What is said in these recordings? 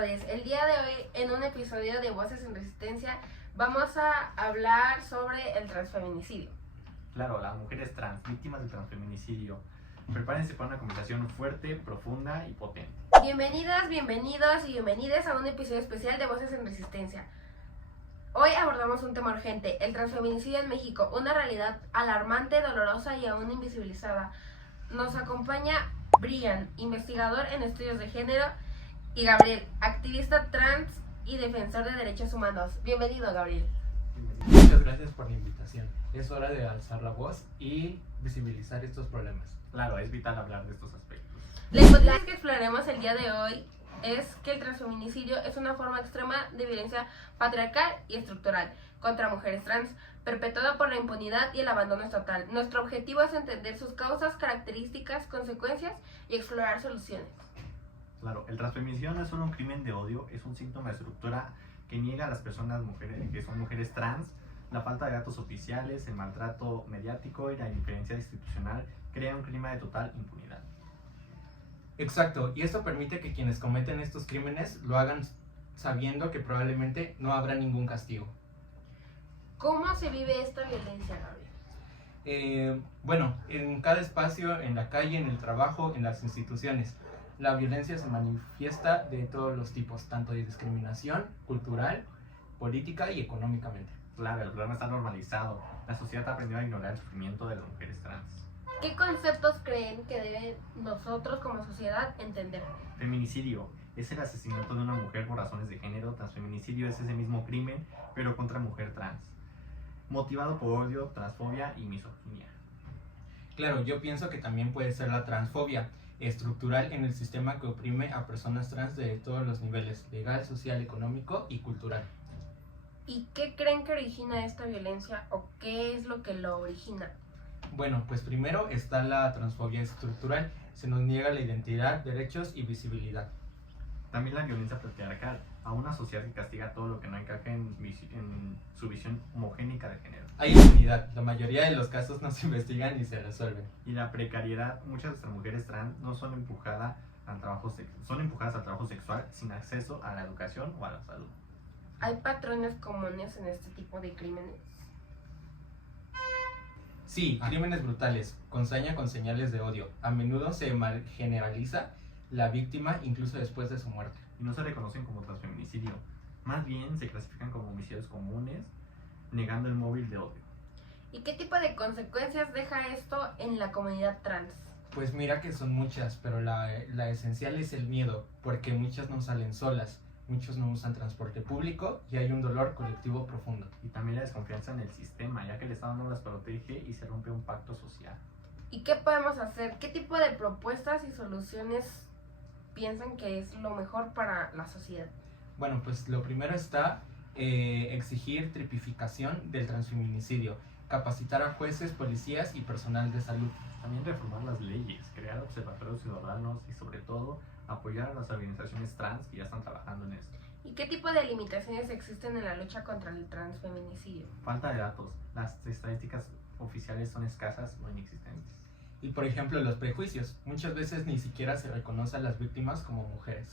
todos. El día de hoy, en un episodio de Voces en Resistencia, vamos a hablar sobre el transfeminicidio. Claro, las mujeres trans, víctimas del transfeminicidio. Prepárense para una conversación fuerte, profunda y potente. Bienvenidas, bienvenidos y bienvenides a un episodio especial de Voces en Resistencia. Hoy abordamos un tema urgente, el transfeminicidio en México, una realidad alarmante, dolorosa y aún invisibilizada. Nos acompaña Brian, investigador en estudios de género, y Gabriel, activista trans y defensor de derechos humanos. Bienvenido, Gabriel. Muchas gracias por la invitación. Es hora de alzar la voz y visibilizar estos problemas. Claro, es vital hablar de estos aspectos. La hipótesis que exploraremos el día de hoy es que el transfeminicidio es una forma extrema de violencia patriarcal y estructural contra mujeres trans, perpetuada por la impunidad y el abandono estatal. Nuestro objetivo es entender sus causas, características, consecuencias y explorar soluciones. Claro, el transfeminicidio no es solo un crimen de odio, es un síntoma de estructura que niega a las personas que son mujeres trans. La falta de datos oficiales, el maltrato mediático y la indiferencia institucional crean un clima de total impunidad. Exacto, y esto permite que quienes cometen estos crímenes lo hagan sabiendo que probablemente no habrá ningún castigo. ¿Cómo se vive esta violencia, Gabriel? Bueno, en cada espacio, en la calle, en el trabajo, en las instituciones, la violencia se manifiesta de todos los tipos, tanto de discriminación, cultural, política y económicamente. Claro, el problema está normalizado. La sociedad ha aprendido a ignorar el sufrimiento de las mujeres trans. ¿Qué conceptos creen que deben nosotros como sociedad entender? Feminicidio es el asesinato de una mujer por razones de género. Transfeminicidio es ese mismo crimen, pero contra mujer trans, motivado por odio, transfobia y misoginia. Claro, yo pienso que también puede ser la transfobia, estructural en el sistema que oprime a personas trans de todos los niveles, legal, social, económico y cultural. ¿Y qué creen que origina esta violencia o qué es lo que lo origina? Bueno, pues primero está la transfobia estructural, se nos niega la identidad, derechos y visibilidad. También la violencia patriarcal, a una sociedad que castiga todo lo que no encaje en su visión homogénica de género. Hay impunidad, la mayoría de los casos no se investigan ni se resuelven. Y la precariedad, muchas de nuestras mujeres trans no son empujadas al trabajo sexual sin acceso a la educación o a la salud. ¿Hay patrones comunes en este tipo de crímenes? Sí, crímenes brutales, con saña con señales de odio. A menudo se generaliza la víctima incluso después de su muerte. Y no se reconocen como transfeminicidio, más bien se clasifican como homicidios comunes, negando el móvil de odio. ¿Y qué tipo de consecuencias deja esto en la comunidad trans? Pues mira que son muchas, pero la esencial es el miedo, porque muchas no salen solas, muchos no usan transporte público y hay un dolor colectivo profundo. Y también la desconfianza en el sistema, ya que el Estado no las protege y se rompe un pacto social. ¿Y qué podemos hacer? ¿Qué tipo de propuestas y soluciones piensan que es lo mejor para la sociedad? Bueno, pues lo primero está exigir tipificación del transfeminicidio, capacitar a jueces, policías y personal de salud. También reformar las leyes, crear observatorios ciudadanos y sobre todo apoyar a las organizaciones trans que ya están trabajando en esto. ¿Y qué tipo de limitaciones existen en la lucha contra el transfeminicidio? Falta de datos, las estadísticas oficiales son escasas o inexistentes. Y por ejemplo los prejuicios, muchas veces ni siquiera se reconoce a las víctimas como mujeres.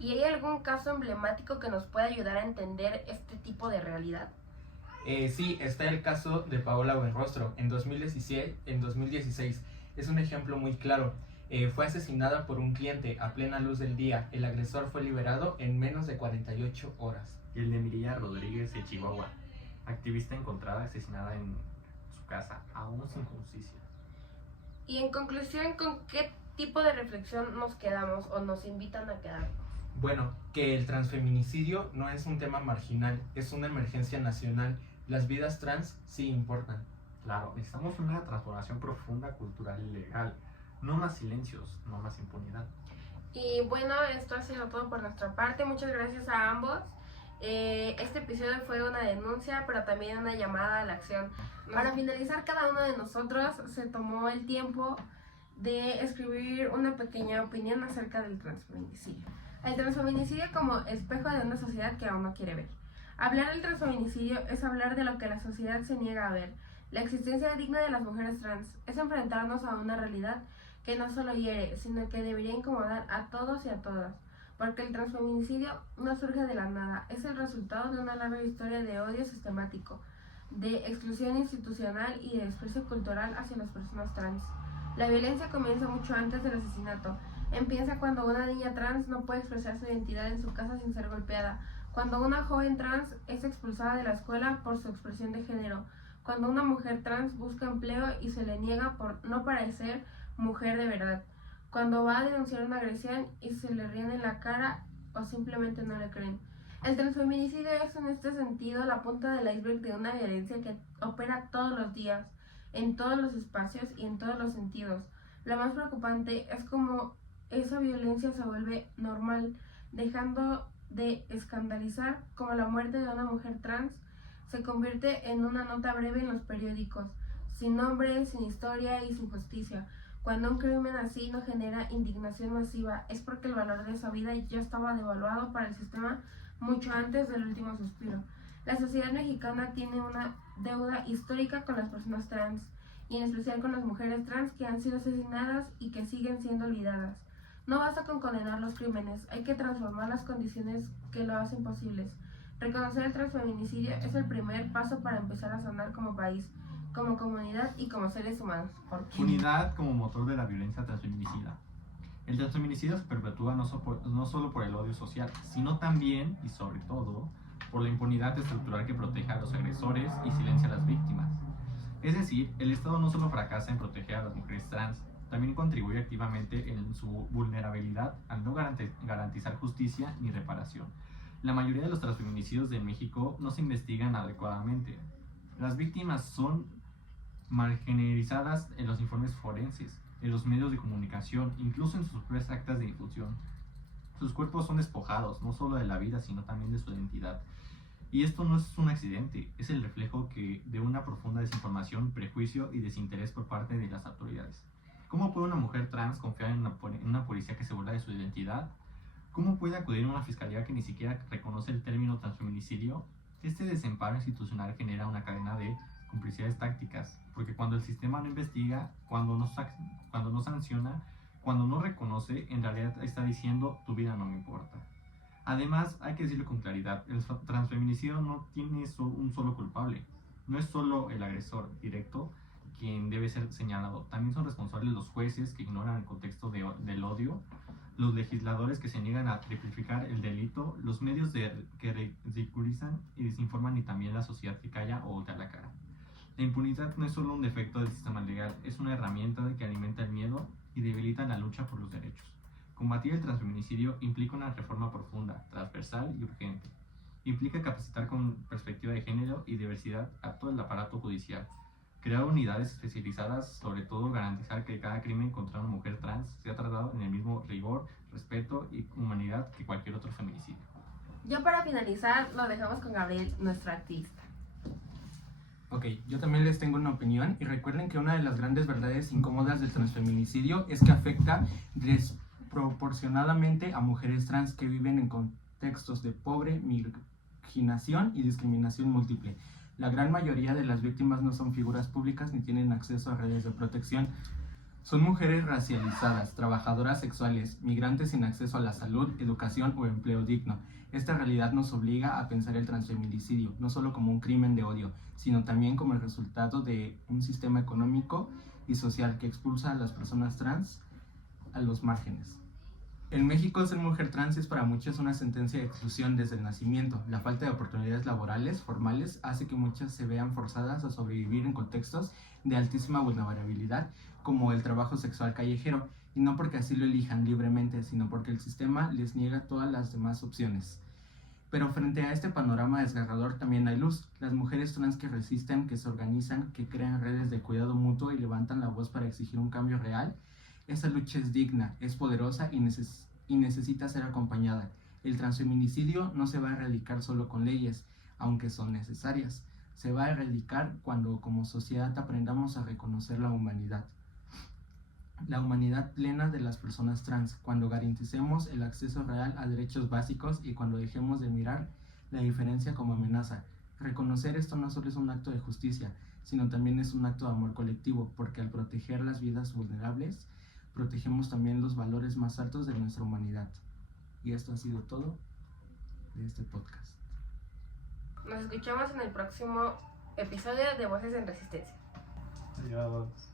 ¿Y hay algún caso emblemático que nos pueda ayudar a entender este tipo de realidad? Sí, está el caso de Paola Buenrostro en 2016. Es un ejemplo muy claro. Fue asesinada por un cliente a plena luz del día. El agresor fue liberado en menos de 48 horas. Y el de Mireya Rodríguez de Chihuahua, activista encontrada asesinada en su casa, aún sin justicia. Y en conclusión, ¿con qué tipo de reflexión nos quedamos o nos invitan a quedarnos? Bueno, que el transfeminicidio no es un tema marginal, es una emergencia nacional. Las vidas trans sí importan. Claro, necesitamos una transformación profunda, cultural y legal. No más silencios, no más impunidad. Y bueno, esto ha sido todo por nuestra parte. Muchas gracias a ambos. Este episodio fue una denuncia, pero también una llamada a la acción. Para finalizar, cada uno de nosotros se tomó el tiempo de escribir una pequeña opinión acerca del transfeminicidio. El transfeminicidio como espejo de una sociedad que aún no quiere ver. Hablar del transfeminicidio es hablar de lo que la sociedad se niega a ver. La existencia digna de las mujeres trans es enfrentarnos a una realidad que no solo hiere, sino que debería incomodar a todos y a todas. porque el transfeminicidio no surge de la nada, es el resultado de una larga historia de odio sistemático, de exclusión institucional y de desprecio cultural hacia las personas trans. La violencia comienza mucho antes del asesinato. Empieza cuando una niña trans no puede expresar su identidad en su casa sin ser golpeada, cuando una joven trans es expulsada de la escuela por su expresión de género, cuando una mujer trans busca empleo y se le niega por no parecer mujer de verdad, cuando va a denunciar una agresión y se le ríen en la cara o simplemente no le creen. El transfeminicidio es en este sentido la punta del iceberg de una violencia que opera todos los días, en todos los espacios y en todos los sentidos. Lo más preocupante es cómo esa violencia se vuelve normal, dejando de escandalizar, como la muerte de una mujer trans se convierte en una nota breve en los periódicos, sin nombre, sin historia y sin justicia. Cuando un crimen así no genera indignación masiva, es porque el valor de esa vida ya estaba devaluado para el sistema mucho antes del último suspiro. La sociedad mexicana tiene una deuda histórica con las personas trans, y en especial con las mujeres trans que han sido asesinadas y que siguen siendo olvidadas. No basta con condenar los crímenes, hay que transformar las condiciones que lo hacen posibles. Reconocer el transfeminicidio es el primer paso para empezar a sanar como país, como comunidad y como seres humanos. Unidad como motor de la violencia transfeminicida. El transfeminicidio se perpetúa no solo por el odio social, sino también y sobre todo por la impunidad estructural que protege a los agresores y silencia a las víctimas. Es decir, el Estado no solo fracasa en proteger a las mujeres trans, también contribuye activamente en su vulnerabilidad al no garantizar justicia ni reparación. La mayoría de los transfeminicidios de México no se investigan adecuadamente. Las víctimas son marginalizadas en los informes forenses, en los medios de comunicación, incluso en sus propias actas de difusión. Sus cuerpos son despojados, no solo de la vida, sino también de su identidad. Y esto no es un accidente, es el reflejo de una profunda desinformación, prejuicio y desinterés por parte de las autoridades. ¿Cómo puede una mujer trans confiar en una policía que se burla de su identidad? ¿Cómo puede acudir a una fiscalía que ni siquiera reconoce el término transfeminicidio? Este desamparo institucional genera una cadena de complicidades tácticas, porque cuando el sistema no investiga, cuando no sanciona, cuando no reconoce, en realidad está diciendo tu vida no me importa. Además, hay que decirlo con claridad, el transfeminicidio no tiene un solo culpable, no es solo el agresor directo quien debe ser señalado, también son responsables los jueces que ignoran el contexto del odio, los legisladores que se niegan a tipificar el delito, los medios que ridiculizan y desinforman y también la sociedad que calla o voltea la cara. La impunidad no es solo un defecto del sistema legal, es una herramienta que alimenta el miedo y debilita la lucha por los derechos. Combatir el transfeminicidio implica una reforma profunda, transversal y urgente. Implica capacitar con perspectiva de género y diversidad a todo el aparato judicial, crear unidades especializadas, sobre todo garantizar que cada crimen contra una mujer trans sea tratado en el mismo rigor, respeto y humanidad que cualquier otro feminicidio. Ya para finalizar, lo dejamos con Gabriel, nuestro activista. Ok, yo también les tengo una opinión y recuerden que una de las grandes verdades incómodas del transfeminicidio es que afecta desproporcionadamente a mujeres trans que viven en contextos de pobre marginación y discriminación múltiple. La gran mayoría de las víctimas no son figuras públicas ni tienen acceso a redes de protección. Son mujeres racializadas, trabajadoras sexuales, migrantes sin acceso a la salud, educación o empleo digno. Esta realidad nos obliga a pensar el transfeminicidio no solo como un crimen de odio, sino también como el resultado de un sistema económico y social que expulsa a las personas trans a los márgenes. En México, ser mujer trans es para muchos una sentencia de exclusión desde el nacimiento. La falta de oportunidades laborales formales hace que muchas se vean forzadas a sobrevivir en contextos de altísima vulnerabilidad, como el trabajo sexual callejero, y no porque así lo elijan libremente, sino porque el sistema les niega todas las demás opciones. Pero frente a este panorama desgarrador también hay luz. Las mujeres trans que resisten, que se organizan, que crean redes de cuidado mutuo y levantan la voz para exigir un cambio real. Esa lucha es digna, es poderosa y necesita ser acompañada. El transfeminicidio no se va a erradicar solo con leyes, aunque son necesarias. Se va a erradicar cuando como sociedad aprendamos a reconocer la humanidad plena de las personas trans, cuando garanticemos el acceso real a derechos básicos y cuando dejemos de mirar la diferencia como amenaza. Reconocer esto no solo es un acto de justicia, sino también es un acto de amor colectivo, porque al proteger las vidas vulnerables, protegemos también los valores más altos de nuestra humanidad. Y esto ha sido todo de este podcast. Nos escuchamos en el próximo episodio de Voces en Resistencia. Adiós.